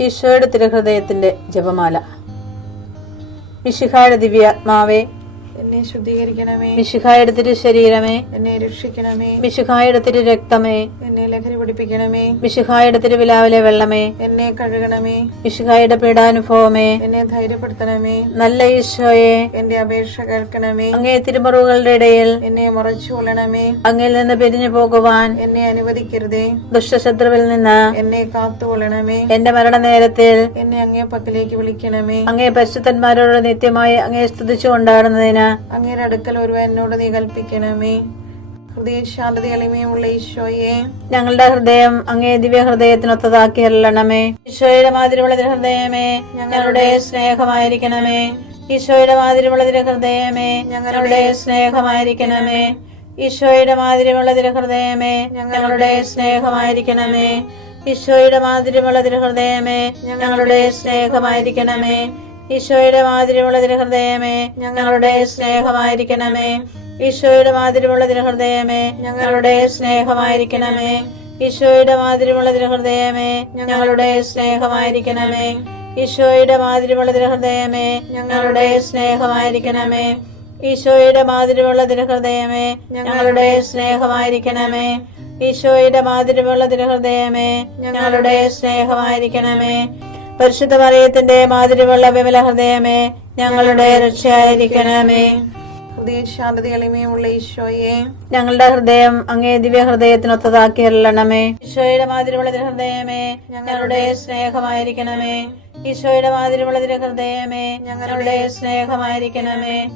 ഈശോയുടെ തിരുഹൃദയത്തിന്റെ ജപമാല. മിശിഹായുടെ ദിവ്യാത്മാവേ, എന്നെ ശുദ്ധീകരിക്കണമേ. മിശിഹായുടെ തിരു ശരീരമേ, എന്നെ രക്ഷിക്കണമേ. മിശിഹായുടെ തിരു രക്തമേ, എന്നെ ലഹരി പിടിപ്പിക്കണമേ. മിശിഹായുടെ തിരുവിലാവിലെ വെള്ളമേ, എന്നെ കഴുകണമേ. മിശിഹായുടെ പീഡാനുഭവമേ, എന്നെ ധൈര്യപ്പെടുത്തണമേ. നല്ല ഈശോയെ, എന്റെ അപേക്ഷ കേൾക്കണമേ. അങ്ങേ തിരുമുറിവുകളുടെ ഇടയിൽ എന്നെ മറച്ചു കൊള്ളണമേ. അങ്ങിൽ നിന്ന് പിരിഞ്ഞു പോകുവാൻ എന്നെ അനുവദിക്കരുതേ. ദുഷ്ടശത്രുവിൽ നിന്ന് എന്നെ കാത്തുകൊള്ളണമേ. എന്റെ മരണനേരത്തിൽ എന്നെ അങ്ങേ പക്കലേക്ക് വിളിക്കണമേ. അങ്ങേ പരിശുദ്ധന്മാരോട് നിത്യമായി അങ്ങേ സ്തുതിച്ചു കൊണ്ടാടുന്നതിന് അങ്ങയുടെ അടുക്കൽ ഒരുവൻ എന്നോട് നീ കൽപ്പിക്കണമേ. ഹൃദയശാന്തത എളിമയുള്ള ഈശോയെ, ഞങ്ങളുടെ ഹൃദയം അങ്ങേ ദിവ്യ ഹൃദയത്തിനൊത്തതാക്കി അരുളണമേ. ഈശോയുടെ മാതിരിയുള്ള ഹൃദയമേ, ഞങ്ങളുടെ സ്നേഹമായിരിക്കണമേ. ഈശോയുടെ മാതിരിയുള്ള ഹൃദയമേ, ഞങ്ങളുടെ സ്നേഹമായിരിക്കണമേ. ഈശോയുടെ മാതിരിയുള്ള ഹൃദയമേ, ഞങ്ങളുടെ സ്നേഹമായിരിക്കണമേ. ഈശോയുടെ മാതിരിയുള്ള ഹൃദയമേ, ഞങ്ങളുടെ സ്നേഹമായിരിക്കണമേ. ഈശോയുടെ മാതിരിയുള്ള ഹൃദയമേ, ഞങ്ങളുടെ സ്നേഹമായിരിക്കണമേ. ഈശോയുടെ മാതിരിയുള്ള ഹൃദയമേ, ഞങ്ങളുടെ സ്നേഹമായിരിക്കണമേ. ഈശോയുടെ മാതിരിയുള്ള ഹൃദയമേ, ഞങ്ങളുടെ സ്നേഹമായിരിക്കണമേ. ഈശോയുടെ മാതിരിയുള്ള ഹൃദയമേ, ഞങ്ങളുടെ സ്നേഹമായിരിക്കണമേ. ഈശോയുടെ മാതിരിയുള്ള ഹൃദയമേ, ഞങ്ങളുടെ സ്നേഹമായിരിക്കണമേ. ഈശോയുടെ മാതിരിയുള്ള ഹൃദയമേ, ഞങ്ങളുടെ സ്നേഹമായിരിക്കണമേ. പരിശുദ്ധ മറിയത്തിന്റെ മാതിരിയുള്ള വിമല ഹൃദയമേ, ഞങ്ങളുടെ രക്ഷയായിരിക്കണമേ. ഹൃദയശാന്തത എളിമയുള്ള ഈശോയെ, ഞങ്ങളുടെ ഹൃദയം അങ്ങേ ദിവ്യ ഹൃദയത്തിനൊത്തതാക്കി അരുളണമേ. ഈശോയുടെ മാതിരിയുള്ള ഹൃദയമേ, ഞങ്ങളുടെ സ്നേഹമായിരിക്കണമേ. ഈശോയുടെ മാതിരിയുള്ള ഹൃദയമേ, ഞങ്ങളുടെ സ്നേഹമായിരിക്കണമേ.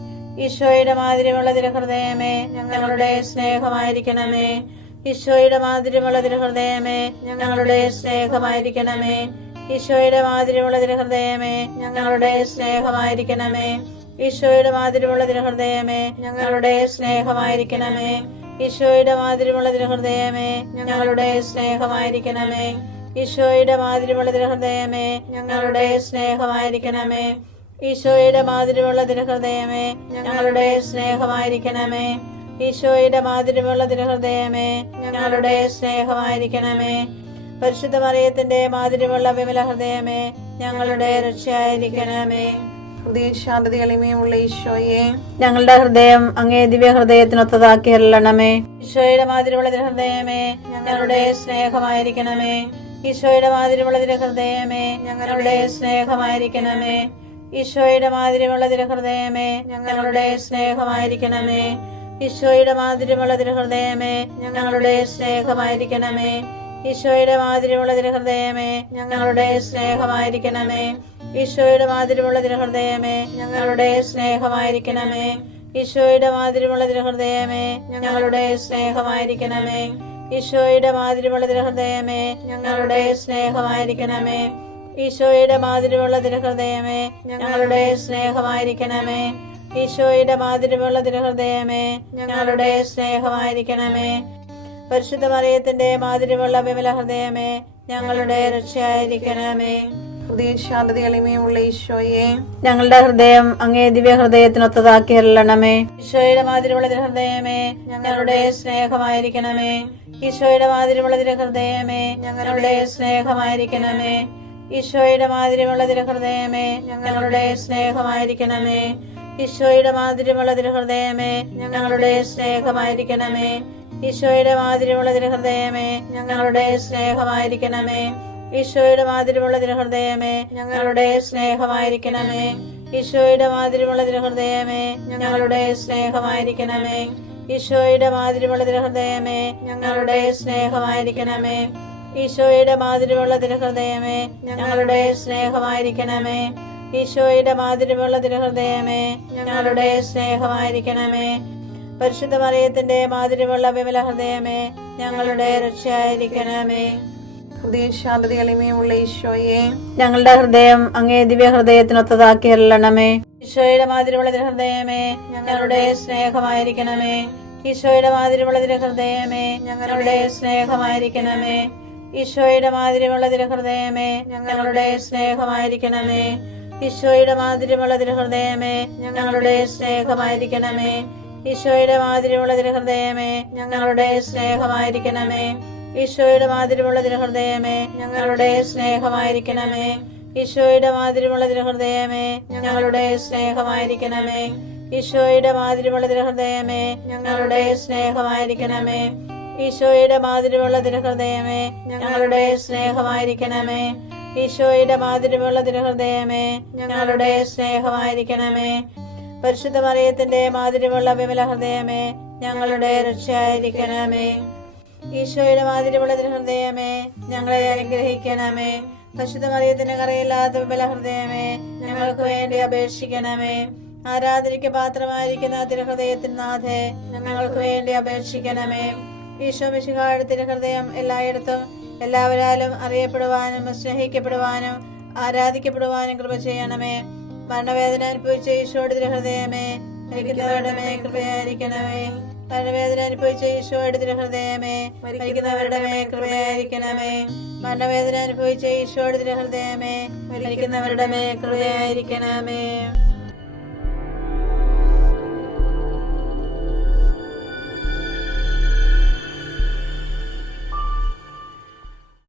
ഈശോയുടെ മാതിരിയുള്ള ഹൃദയമേ, ഞങ്ങളുടെ സ്നേഹമായിരിക്കണമേ. ഈശോയുടെ മാതിരിയുള്ള ഹൃദയമേ, ഞങ്ങളുടെ സ്നേഹമായിരിക്കണമേ. ഈശോയുടെ മാതിരിയുള്ള ഹൃദയമേ, ഞങ്ങളുടെ സ്നേഹമായിരിക്കണമേ. ഈശോയുടെ മാതിരിയുള്ള ഹൃദയമേ, ഞങ്ങളുടെ സ്നേഹമായിരിക്കണമേ. ഈശോയുടെ മാതിരിയുള്ള ഹൃദയമേ, ഞങ്ങളുടെ സ്നേഹമായിരിക്കണമേ. ഈശോയുടെ മാതിരിയുള്ള ഹൃദയമേ, ഞങ്ങളുടെ സ്നേഹമായിരിക്കണമേ. ഈശോയുടെ മാതിരിയുള്ള ഹൃദയമേ, ഞങ്ങളുടെ സ്നേഹമായിരിക്കണമേ. ഈശോയുടെ മാതിരിയുള്ള ഹൃദയമേ, ഞങ്ങളുടെ സ്നേഹമായിരിക്കണമേ. പരിശുദ്ധ മറിയത്തിന്റെ മാതിരിയുള്ള വിമല ഹൃദയമേ, ഞങ്ങളുടെ രക്ഷയായിരിക്കണമേ. ഹൃദയശാന്തത എളിമയുള്ള ഈശോയെ, ഞങ്ങളുടെ ഹൃദയം അങ്ങേ ദിവ്യ ഹൃദയത്തിനൊത്തതാക്കി അരുളണമേ. ഈശോയുടെ മാതിരിയുള്ള ഹൃദയമേ, ഞങ്ങളുടെ സ്നേഹമായിരിക്കണമേ. ഈശോയുടെ മാതിരിയുള്ള ഹൃദയമേ, ഞങ്ങളുടെ സ്നേഹമായിരിക്കണമേ. ഈശോയുടെ മാതിരിയുള്ള ഹൃദയമേ, ഞങ്ങളുടെ സ്നേഹമായിരിക്കണമേ. ഈശോയുടെ മാതിരിയുള്ള ഹൃദയമേ, ഞങ്ങളുടെ സ്നേഹമായിരിക്കണമേ. ഈശോയുടെ മാതിരിയുള്ള ഹൃദയമേ, ഞങ്ങളുടെ സ്നേഹമായിരിക്കണമേ. ഈശോയുടെ മാതിരിയുള്ള ഹൃദയമേ, ഞങ്ങളുടെ സ്നേഹമായിരിക്കണമേ. ഈശോയുടെ മാതിരിയുള്ള ഹൃദയമേ, ഞങ്ങളുടെ സ്നേഹമായിരിക്കണമേ. ഈശോയുടെ മാതിരിയുള്ള ഹൃദയമേ, ഞങ്ങളുടെ സ്നേഹമായിരിക്കണമേ. ഈശോയുടെ മാതിരിയുള്ള ഹൃദയമേ, ഞങ്ങളുടെ സ്നേഹമായിരിക്കണമേ. ഈശോയുടെ മാതിരിയുള്ള ഹൃദയമേ, ഞങ്ങളുടെ സ്നേഹമായിരിക്കണമേ. പരിശുദ്ധ മറിയത്തിന്റെ മാതിരിയുള്ള വിമല ഹൃദയമേ, ഞങ്ങളുടെ രക്ഷയായിരിക്കണമേ. ഹൃദയശാന്തത എളിമയുള്ള ഈശോയെ, ഞങ്ങളുടെ ഹൃദയം അങ്ങേ ദിവ്യ ഹൃദയത്തിനൊത്തതാക്കി അരുളണമേ. ഈശോയുടെ മാതിരിയുള്ള ഹൃദയമേ, ഞങ്ങളുടെ സ്നേഹമായിരിക്കണമേ. ഈശോയുടെ മാതിരിയുള്ള ഹൃദയമേ, ഞങ്ങളുടെ സ്നേഹമായിരിക്കണമേ. ഈശോയുടെ മാതിരിയുള്ള ഹൃദയമേ, ഞങ്ങളുടെ സ്നേഹമായിരിക്കണമേ. ഈശോയുടെ മാതിരിയുള്ള ഹൃദയമേ, ഞങ്ങളുടെ സ്നേഹമായിരിക്കണമേ. ഈശോയുടെ മാതിരിയുള്ള ഹൃദയമേ, ഞങ്ങളുടെ സ്നേഹമായിരിക്കണമേ. ഈശോയുടെ മാതിരിയുള്ള ഹൃദയമേ, ഞങ്ങളുടെ സ്നേഹമായിരിക്കണമേ. ഈശോയുടെ മാതിരിയുള്ള ഹൃദയമേ, ഞങ്ങളുടെ സ്നേഹമായിരിക്കണമേ. ഈശോയുടെ മാതിരിയുള്ള ഹൃദയമേ, ഞങ്ങളുടെ സ്നേഹമായിരിക്കണമേ. ഈശോയുടെ മാതിരിയുള്ള ഹൃദയമേ, ഞങ്ങളുടെ സ്നേഹമായിരിക്കണമേ. ഈശോയുടെ മാതിരിയുള്ള ഹൃദയമേ, ഞങ്ങളുടെ സ്നേഹമായിരിക്കണമേ. പരിശുദ്ധ മറിയത്തിന്റെ മാതിരിയുള്ള വിമല ഹൃദയമേ, ഞങ്ങളുടെ രക്ഷയായിരിക്കണമേ. ഹൃദയശാന്തത എളിമയുള്ള ഈശോയെ, ഞങ്ങളുടെ ഹൃദയം അങ്ങേ ദിവ്യ ഹൃദയത്തിനൊത്തതാക്കി അരുളണമേ. ഈശോയുടെ മാതിരിയുള്ള ഹൃദയമേ, ഞങ്ങളുടെ സ്നേഹമായിരിക്കണമേ. ഈശോയുടെ മാതിരിയുള്ള ഹൃദയമേ, ഞങ്ങളുടെ സ്നേഹമായിരിക്കണമേ. ഈശോയുടെ മാതിരിയുള്ള ഹൃദയമേ, ഞങ്ങളുടെ സ്നേഹമായിരിക്കണമേ. ഈശോയുടെ മാതിരിയുള്ള ഹൃദയമേ, ഞങ്ങളുടെ സ്നേഹമായിരിക്കണമേ. ഈശോയുടെ മാതിരിയുള്ള ഹൃദയമേ, ഞങ്ങളുടെ സ്നേഹമായിരിക്കണമേ. ഈശോയുടെ മാതിരിയുള്ള തിരുഹൃദയമേ ഞങ്ങളുടെ സ്നേഹമായിരിക്കണമേ. ഈശോയുടെ മാതിരിയുള്ള തിരുഹൃദയമേ ഞങ്ങളുടെ സ്നേഹമായിരിക്കണമേ. ഈശോയുടെ മാതിരിയുള്ള തിരുഹൃദയമേ ഞങ്ങളുടെ സ്നേഹമായിരിക്കണമേ. ഈശോയുടെ മാതിരിയുള്ള തിരുഹൃദയമേ ഞങ്ങളുടെ സ്നേഹമായിരിക്കണമേ. ഈശോയുടെ മാതിരിയുള്ള തിരുഹൃദയമേ ഞങ്ങളുടെ സ്നേഹമായിരിക്കണമേ. പരിശുദ്ധ മറിയത്തിന്റെ മാതിരിയുള്ള വിമല ഹൃദയമേ ഞങ്ങളുടെ രക്ഷയായിരിക്കണമേ. ഈശോയുടെ മാതിരിയുള്ള തിരുഹൃദയമേ ഞങ്ങളെ അനുഗ്രഹിക്കണമേ. പരിശുദ്ധ മറിയത്തിന്റെ കറയില്ലാത്ത വിമല ഹൃദയമേ ഞങ്ങൾക്ക് വേണ്ടി അപേക്ഷിക്കണമേ. ആരാധനയ്ക്ക് പാത്രമായിരിക്കുന്ന തിരുഹൃദയത്തിന് നാഥേ ഞങ്ങൾക്ക് വേണ്ടി അപേക്ഷിക്കണമേ. ഈശോ മിശിഹായുടെ തിരുഹൃദയം എല്ലായിടത്തും എല്ലാവരാലും അറിയപ്പെടുവാനും സ്നേഹിക്കപ്പെടുവാനും ആരാധിക്കപ്പെടുവാനും കൃപ ചെയ്യണമേ. മരണവേദന അനുഭവിച്ച ഈശോയുടെ തിരുഹൃദയമേ മരിക്കുന്നവരുടെ മേൽ കൃപയായിരിക്കണമേ. മരണവേദന അനുഭവിച്ച ഈശോയുടെ തിരുഹൃദയമേ മരിക്കുന്നവരുടെ മേൽ കൃപയായിരിക്കണമേ. മരണവേദന അനുഭവിച്ച ഈശോയുടെ തിരുഹൃദയമേ മരിക്കുന്നവരുടെ മേൽ കൃപയായിരിക്കണമേ.